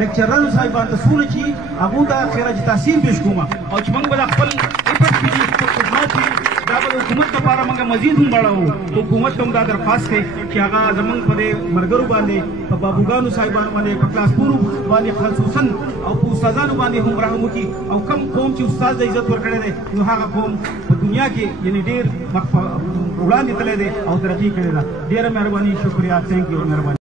Lecturer साहिबान तो सुन की अबू दा खैर तहसीन पेश कुमा और चमंग बला खपल इफत की खिदमत की दाबल हुकूमत का पारा मंगा मजीद हम बड़ा हो तो हुकूमत तुम दा दरखास्त है कि आगा जमंग पदे मरगरु बांधे बाबूगानु साहिबान वाले क्लासपुर वाले खसूसन और उस्तादान वाले हम रहमु की और कम कौम की उस्ताद द इज्जत वर करे दे वहां का कौम दुनिया के यानी ढेर उड़ान निकले दे और तरक्की करे दा ढेर मेहरबानी शुक्रिया थैंक यू मेहरबानी।